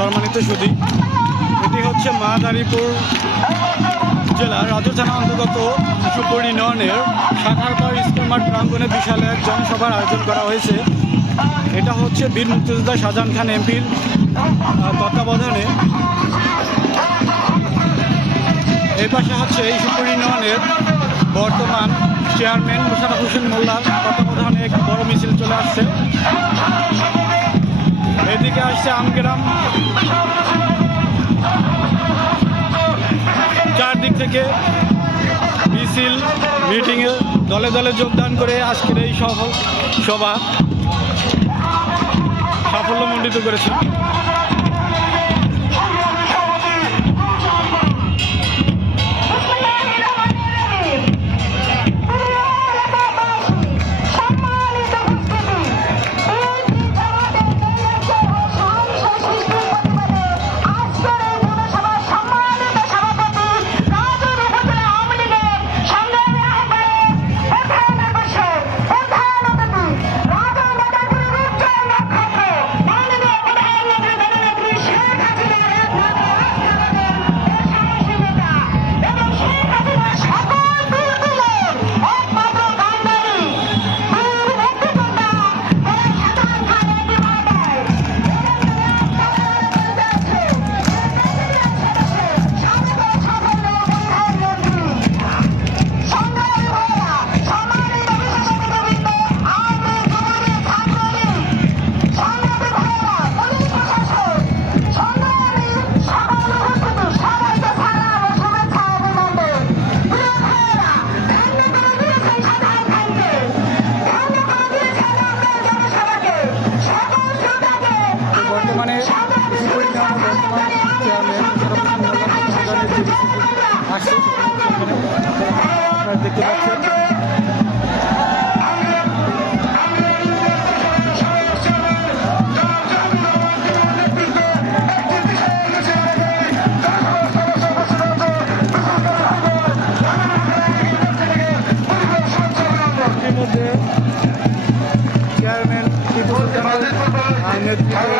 সম্মানিত সুদী এটি হচ্ছে মাদারীপুর জেলার রাজু থানা অন্তর্গত সুপুর ইউনিয়নের শাখারপাড় স্কুল মাঠ বিশাল এক জনসভার আয়োজন করা হয়েছে। এটা হচ্ছে বীর মুক্তিযোদ্ধা শাহজাহান খান এমপির তত্ত্বাবধানে। এই পাশে হচ্ছে এই সুপুর ইউনিয়নের বর্তমান চেয়ারম্যান মোশারফ হোসেন মোল্লার তত্ত্বাবধানে এক বড় মিছিল চলে আসছে। থেকে মিছিল মিটিংয়ে দলে দলে যোগদান করে আজকের এই সভা সাফল্যমণ্ডিত করেছে। Cennet.